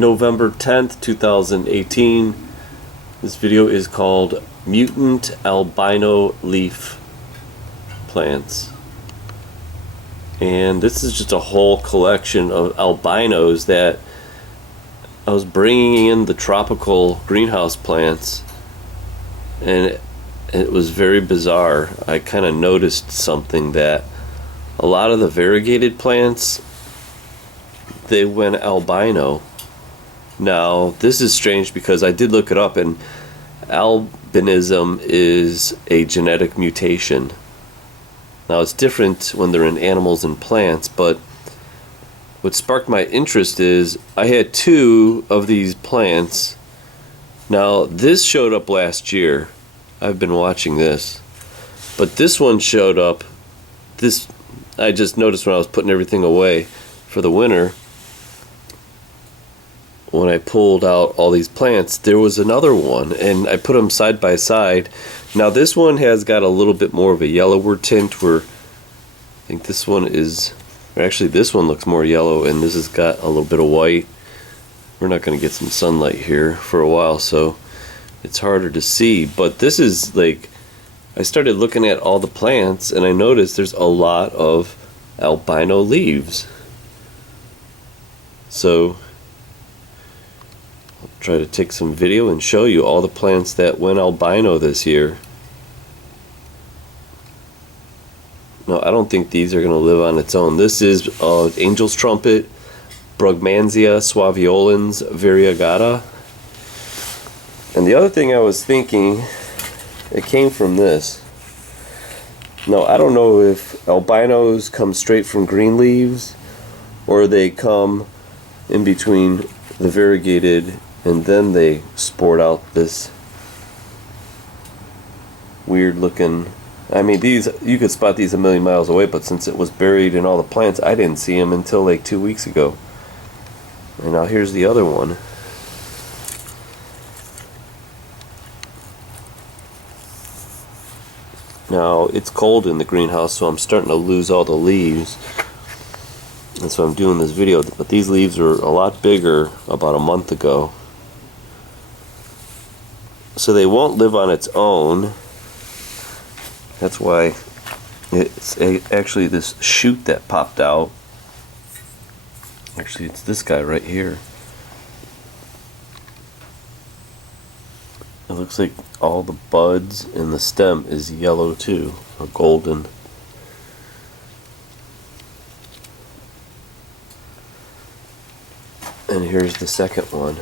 November 10th, 2018. This video is called Mutant Albino Leaf Plants. And this is just a whole collection of albinos that I was bringing in the tropical greenhouse plants, and it was very bizarre. I kind of noticed something, that a lot of the variegated plants, they went albino. Now this is strange because I did look it up, and albinism is a genetic mutation. Now it's different when they're in animals and plants, but what sparked my interest is I had two of these plants. Now this showed up last year. I've been watching this, but this one showed up. This I just noticed when I was putting everything away for the winter. When I pulled out all these plants, there was another one, and I put them side by side. Now this one has got a little bit more of a yellower tint, where I think this one is, or actually this one looks more yellow, and this has got a little bit of white. We're not going to get some sunlight here for a while, so it's harder to see. But this is like, I started looking at all the plants, and I noticed there's a lot of albino leaves. So I'll try to take some video and show you all the plants that went albino this year. No, I don't think these are going to live on its own. This is Angel's Trumpet, Brugmansia suaveolens variegata. And the other thing I was thinking, it came from this. Now, I don't know if albinos come straight from green leaves, or they come in between the variegated and then they sport out this weird looking. I mean, these, you could spot these a million miles away, but since it was buried in all the plants, I didn't see them until like 2 weeks ago. And now here's the other one. Now it's cold in the greenhouse, so I'm starting to lose all the leaves, and so I'm doing this video. But these leaves were a lot bigger about a month ago, so they won't live on its own. That's why it's actually this shoot that popped out. Actually, it's this guy right here. It looks like all the buds and the stem is yellow too, or golden. And here's the second one.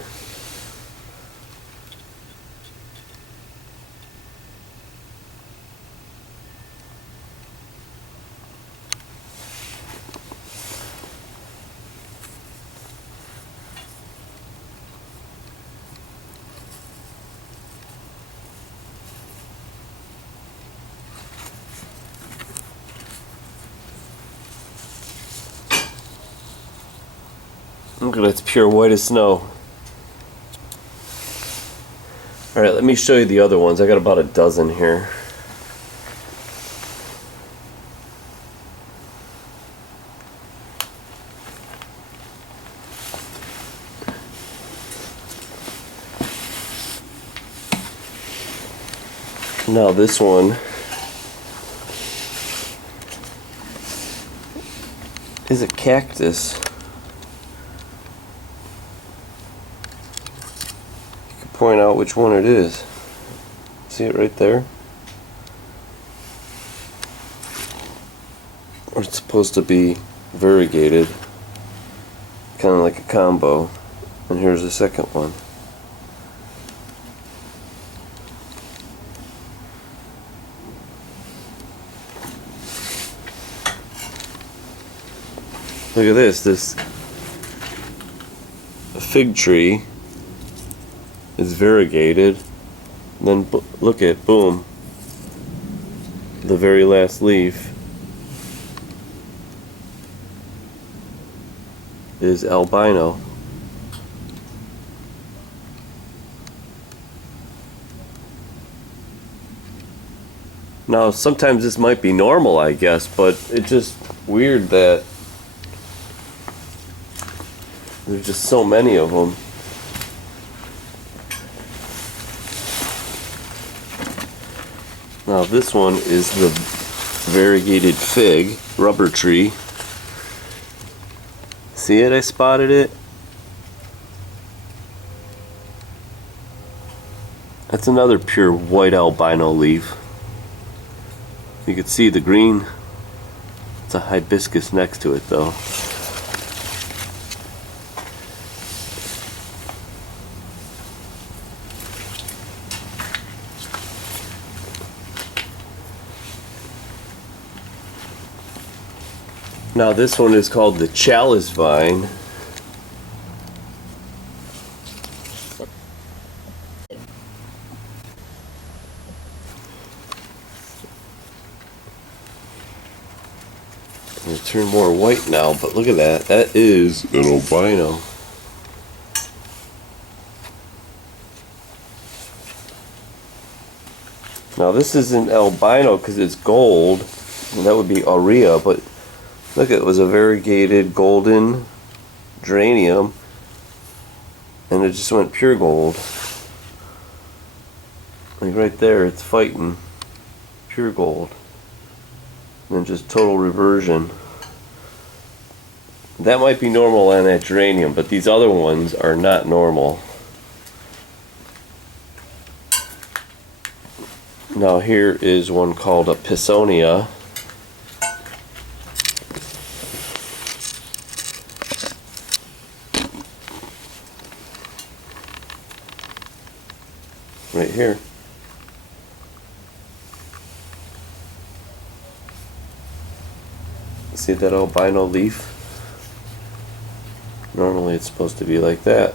Look at it, it's pure white as snow. Alright, let me show you the other ones. I got about a dozen here. Now this one is a cactus. Point out which one it is. See it right there? Or it's supposed to be variegated, kind of like a combo. And here's the second one. Look at this fig tree is variegated. Then look at, boom, the very last leaf is albino. Now, sometimes this might be normal, I guess, but it's just weird that there's just so many of them. Now this one is the variegated fig rubber tree. See it? I spotted it. That's another pure white albino leaf. You can see the green. It's a hibiscus next to it though. Now this one is called the chalice vine. They turn more white now, but look at that. That is an albino. Now this isn't albino because it's gold, and that would be aurea, but look, it was a variegated golden geranium, and it just went pure gold. Like right there, it's fighting pure gold. And then just total reversion. That might be normal on that geranium, but these other ones are not normal. Now here is one called a Pisonia. Right here. See that albino leaf? Normally it's supposed to be like that.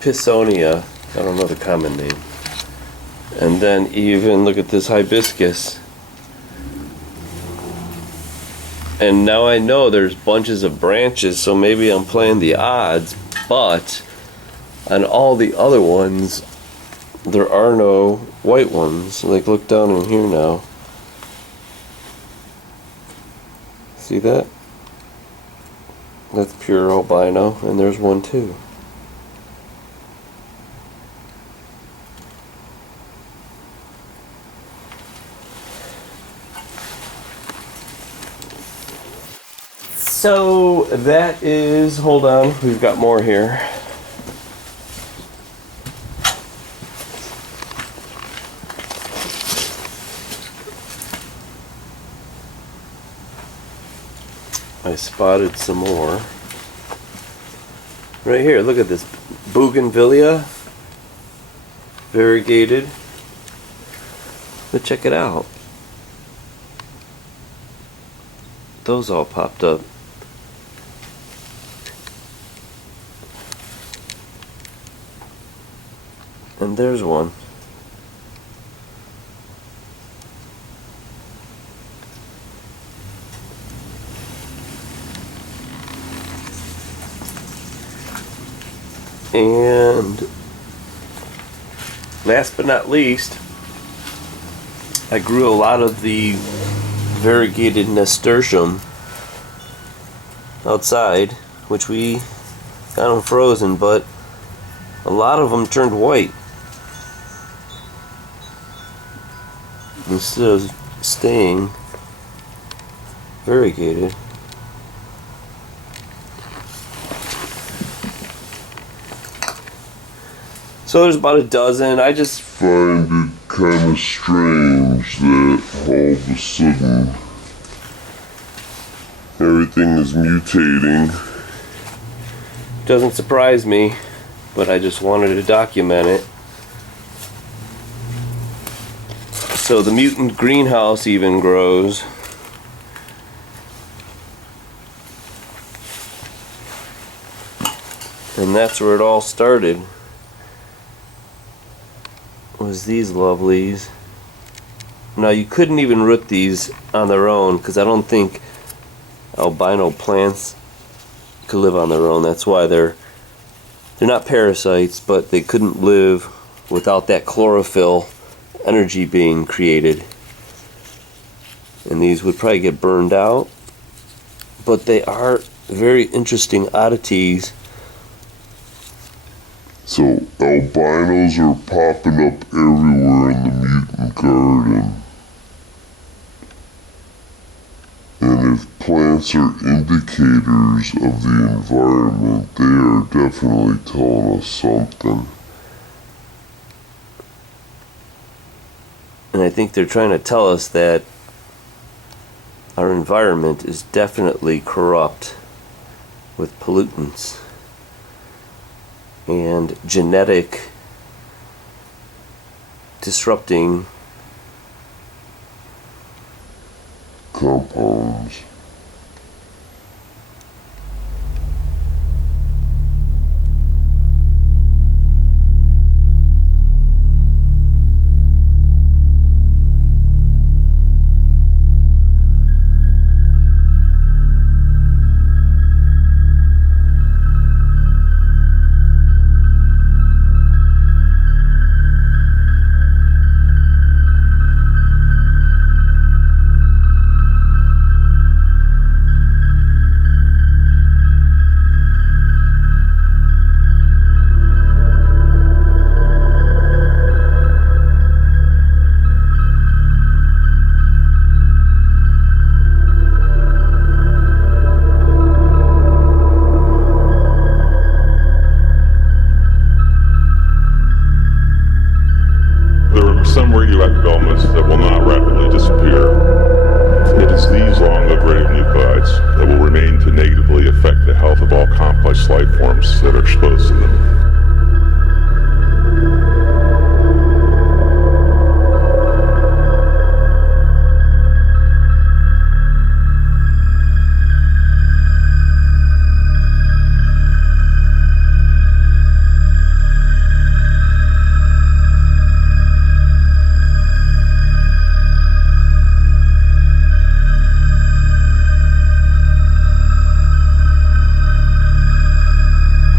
Pisonia, I don't know the common name. And then even look at this hibiscus. And now I know there's bunches of branches, so maybe I'm playing the odds, but on all the other ones, there are no white ones. Like, look down in here now. See that? That's pure albino, and there's one too. So that is, hold on, we've got more here. I spotted some more. Right here, look at this. Bougainvillea. Variegated. But check it out. Those all popped up. And there's one. And last but not least, I grew a lot of the variegated nasturtium outside, which we got them frozen, but a lot of them turned white instead of staying variegated. So there's about a dozen. I just find it kind of strange that all of a sudden everything is mutating. Doesn't surprise me, but I just wanted to document it. So the mutant greenhouse even grows. And that's where it all started. Was these lovelies. Now you couldn't even root these on their own because I don't think albino plants could live on their own. That's why they're not parasites, but they couldn't live without that chlorophyll energy being created. And these would probably get burned out, but they are very interesting oddities. So albinos are popping up everywhere in the mutant garden. And if plants are indicators of the environment, they are definitely telling us something. And I think they're trying to tell us that our environment is definitely corrupt with pollutants and genetic disrupting compounds. Some radioactive elements that will not rapidly disappear. It is these long-lived radionuclides that will remain to negatively affect the health of all complex life forms that are exposed to them.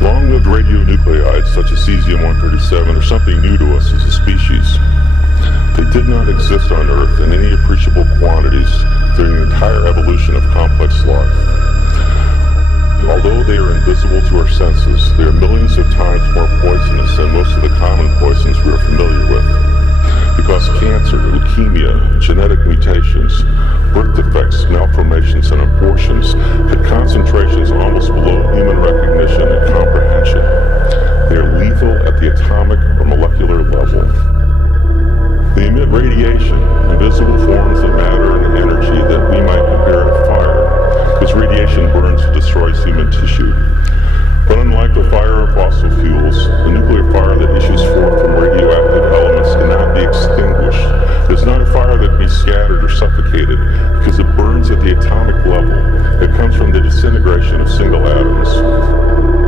Long-lived radionuclides such as cesium-137 are something new to us as a species. They did not exist on Earth in any appreciable quantities during the entire evolution of complex life. Although they are invisible to our senses, they are millions of times more poisonous than most of the common poisons we are familiar with. Because cancer, leukemia, genetic mutations, birth defects, malformations, and abortions had concentrations almost below human recognition and comprehension. They are lethal at the atomic or molecular level. They emit radiation, invisible forms of matter and energy that we might compare to fire, because radiation burns and destroys human tissue. But unlike the fire of fossil fuels, the nuclear fire that issues forth from radioactive elements cannot be extinguished. It is not a fire that can be scattered or suffocated, because it burns at the atomic level. It comes from the disintegration of single atoms.